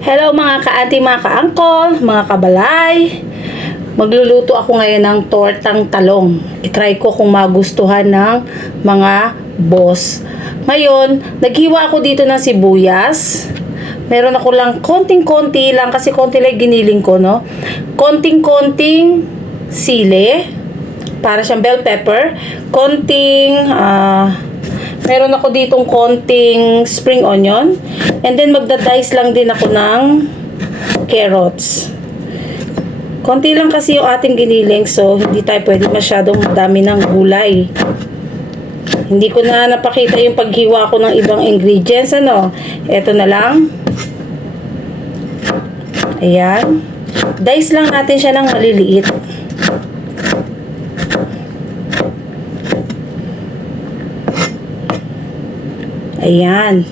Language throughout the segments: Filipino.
Hello mga ka-auntie, mga ka-uncle, mga kabalay. Magluluto ako ngayon ng tortang talong. I-try ko kung magustuhan ng mga boss. Ngayon, naghiwa ako dito ng sibuyas. Meron ako lang konting-konti lang kasi konti lang giniling ko, no? Konting-konting sili. Para siyang bell pepper. Meron ako ditong konting spring onion. And then magda-dice lang din ako ng carrots. Konti lang kasi yung ating giniling, so hindi tayo pwede masyadong dami ng gulay. Hindi ko na napakita yung paghiwa ko ng ibang ingredients, ano. Ito na lang. Ayan. Dice lang natin siya ng maliliit. Ayan.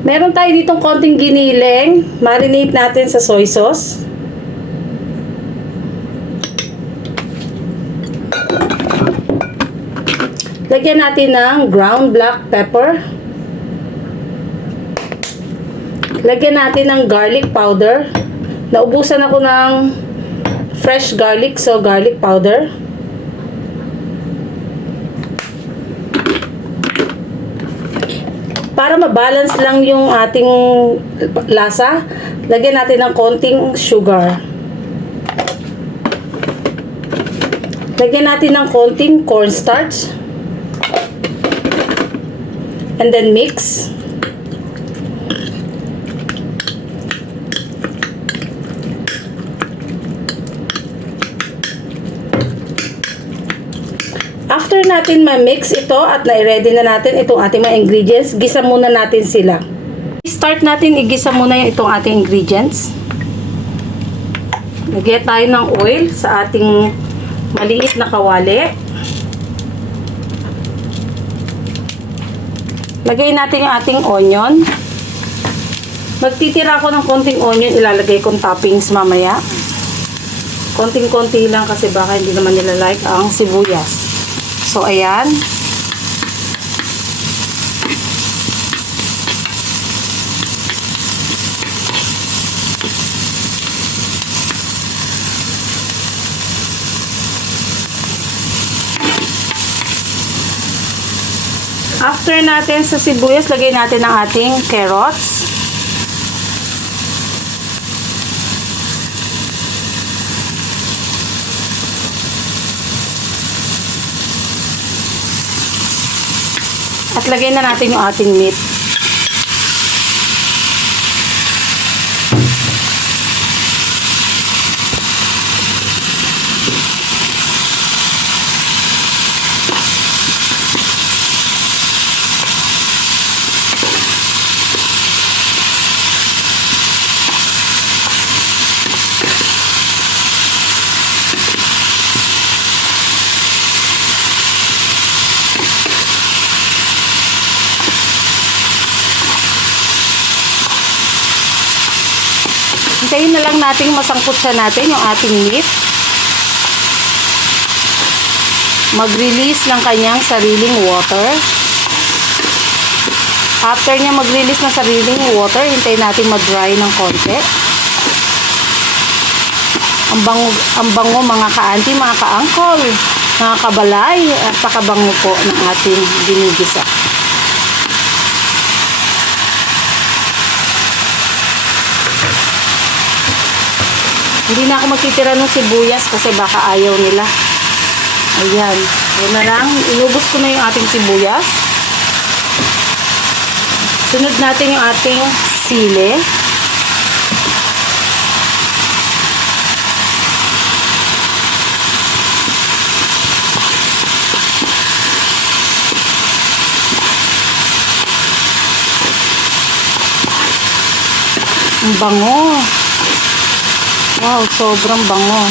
Meron tayo ditong konting giniling. Marinate natin sa soy sauce. Lagyan natin ng ground black pepper. Lagyan natin ng garlic powder. Naubusan ako ng fresh garlic, so garlic powder. Para mabalance lang yung ating lasa, lagyan natin ng konting sugar. Lagyan natin ng konting cornstarch. And then mix. After natin ma-mix ito at na-ready na natin itong ating mga ingredients, gisa muna natin sila. Start natin igisa muna yung itong ating ingredients. Lagyan tayo ng oil sa ating maliit na kawali. Lagay natin yung ating onion. Magtitira ako ng konting onion, ilalagay kong toppings mamaya. Konting-konti lang kasi baka hindi naman nila like ang sibuyas. So, ayan. After natin sa sibuyas, lagay natin ang ating carrots. At lagay na natin yung ating meat. Hintayin na lang natin masangkot sa natin yung ating meat. Mag-release ng kanyang sariling water. After niya mag-release ng sariling water, hintayin natin mag-dry ng konti. Ang bango mga ka-auntie, mga ka-uncle, mga kabalay, at pakabango po ng ating ginigisa. Hindi na ako magtitira ng sibuyas kasi baka ayaw nila. Ayan. Yun na lang. Inubos ko na yung ating sibuyas. Sunod natin yung ating sili. Ang bango. Wow, sobrang bango.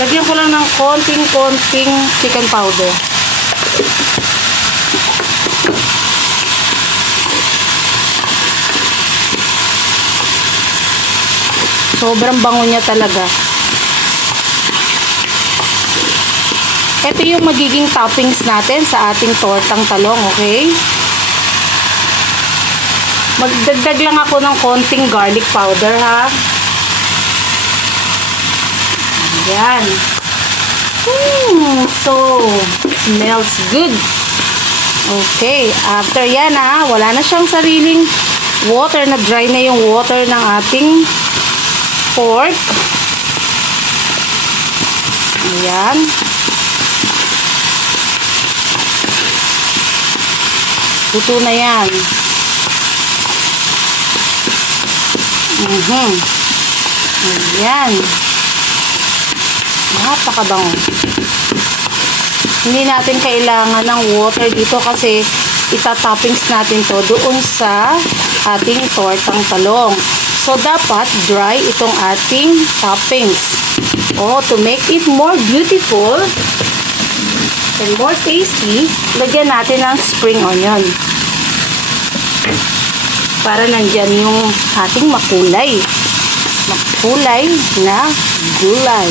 Lagyan ko lang ng konting chicken powder. Sobrang bango niya talaga. Ito yung magiging toppings natin sa ating tortang talong, okay? Magdagdag lang ako ng konting garlic powder, ha? Ayan. So, smells good. Okay, after yan, ha, wala na siyang sariling water, na dry na yung water ng ating pork. Ayan. Luto na yan. Ayan. Napakabango. Hindi natin kailangan ng water dito kasi itatoppings natin to doon sa ating tortang talong. So, dapat dry itong ating toppings. To make it more beautiful and more tasty, lagyan natin ng spring onion. Para nandyan yung ating makulay na gulay.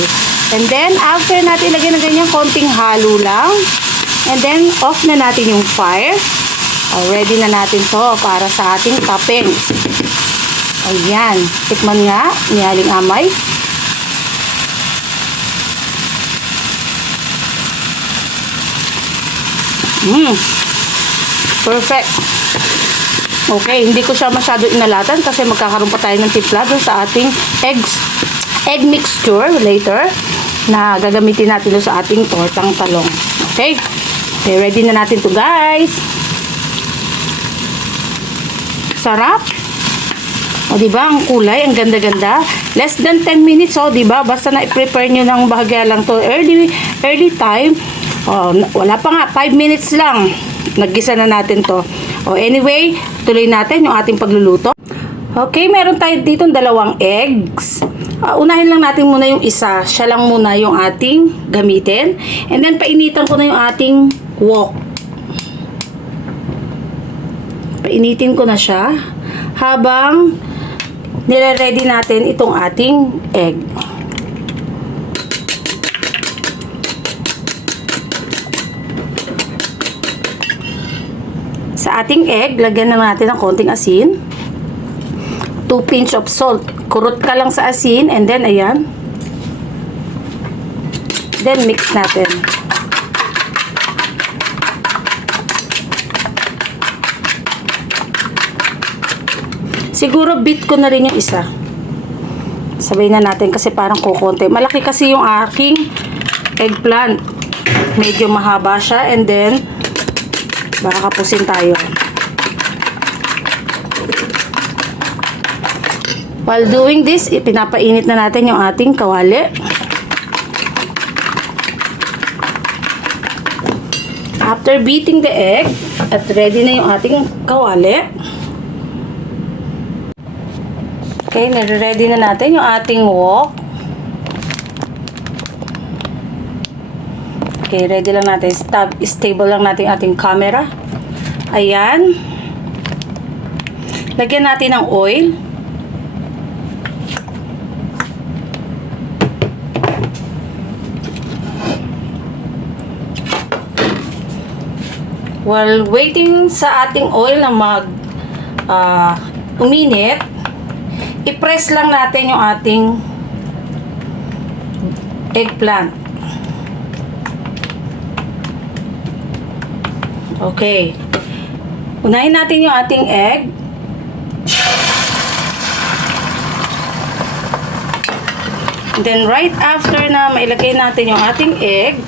And then, after natin lagyan ng ganyan, konting halo lang. And then, off na natin yung fire. Ready na natin to para sa ating toppings. Ayan. Tikman nga ni Aling Amay. Perfect. Okay, hindi ko siya masyado inalatan kasi magkakaroon pa tayo ng timpla dun sa ating egg mixture later na gagamitin natin dun sa ating tortang talong. Okay? Okay, ready na natin to, guys. Sarap. Diba? Ang kulay, ang ganda-ganda. Less than 10 minutes, diba? Basta na-prepare nyo ng bahagya lang to. Early time. Wala pa nga, 5 minutes lang. Naggisa na natin to. Anyway, tuloy natin yung ating pagluluto. Okay, meron tayo dito 2 eggs. Unahin lang natin muna yung isa. Siya lang muna yung ating gamitin. And then, painitan ko na yung ating wok. Painitin ko na siya habang nire-ready natin itong ating egg. Sa ating egg, lagyan na natin ng konting asin. 2 pinch of salt. Kurot ka lang sa asin and then ayan. Then mix natin. Siguro beat ko na rin yung isa. Sabay na natin kasi parang kukonti. Malaki kasi yung aking eggplant. Medyo mahaba siya and then baka kapusin tayo. While doing this, ipinapainit na natin yung ating kawali. After beating the egg, at ready na yung ating kawali. Okay, nare-ready na natin yung ating wok. Okay, ready lang natin. Stable lang natin ating camera. Ayan. Lagyan natin ng oil. While waiting sa ating oil na uminit, i-press lang natin yung ating eggplant. Okay. Unahin natin yung ating egg. Then right after na mailagay natin yung ating egg,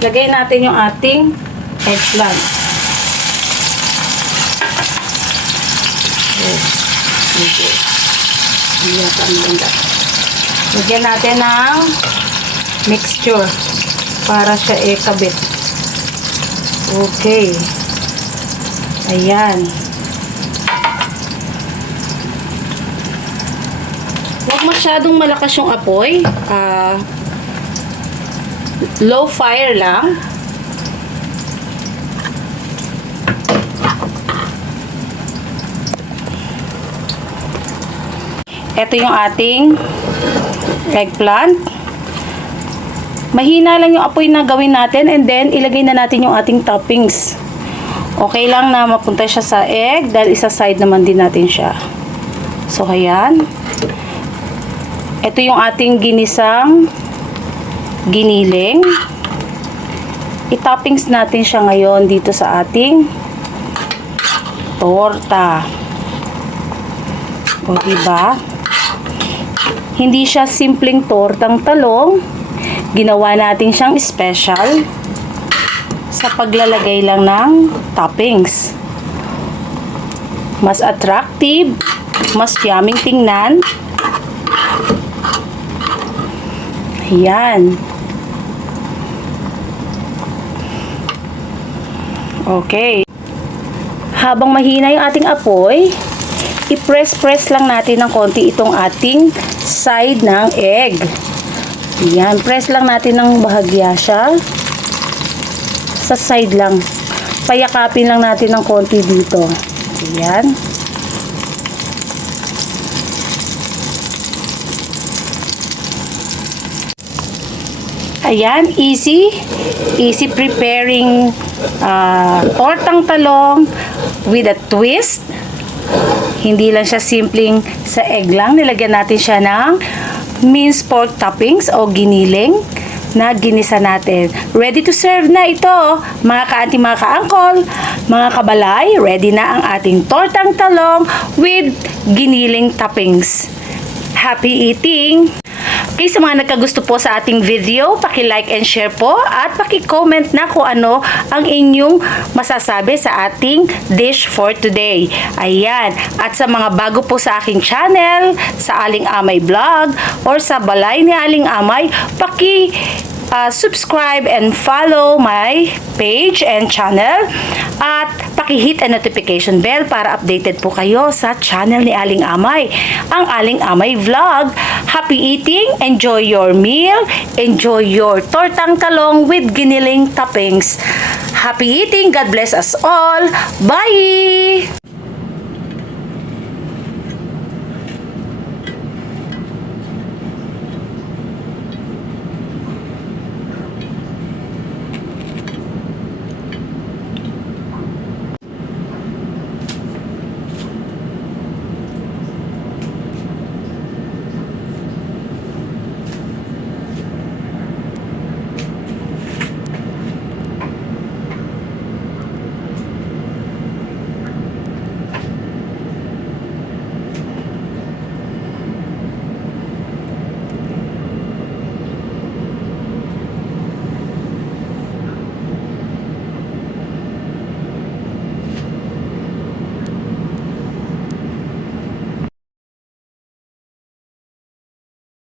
lagay natin yung ating eggplant. Okay. Lagyan natin ng mixture para siya ikabit. Okay. Ayan. Huwag masyadong malakas yung apoy. Low fire lang. Ito yung ating eggplant. Mahina lang yung apoy na gawin natin and then ilagay na natin yung ating toppings. Okay lang na mapunta siya sa egg dahil isa-side naman din natin siya. So, ayan. Ito yung ating ginisang giniling. I-toppings natin siya ngayon dito sa ating torta. O, diba? Hindi siya simpleng tortang talong. Ginawa natin siyang special sa paglalagay lang ng toppings. Mas attractive, mas yummy tingnan. Ayan. Okay. Habang mahina yung ating apoy, i-press-press lang natin ng konti itong ating side ng egg. Ayan. Press lang natin ng bahagya siya. Sa side lang. Payakapin lang natin ng konti dito. Ayan. Ayan, easy preparing tortang talong with a twist. Hindi lang siya simpleng sa egg lang. Nilagyan natin siya ng minced pork toppings o giniling na ginisa natin. Ready to serve na ito, mga ka-auntie, mga ka-uncle, mga kabalay. Ready na ang ating tortang talong with giniling toppings. Happy eating! Okay, sa mga nagkagusto po sa ating video, paki-like and share po at paki-comment na kung ano ang inyong masasabi sa ating dish for today. Ayan. At sa mga bago po sa aking channel, sa Aling Amay Vlog or sa Balay ni Aling Amay, subscribe and follow my page and channel at paki-hit ang notification bell para updated po kayo sa channel ni Aling Amay, ang Aling Amay Vlog. Happy eating, enjoy your meal, enjoy your tortang talong with giniling toppings. Happy eating, God bless us all. Bye!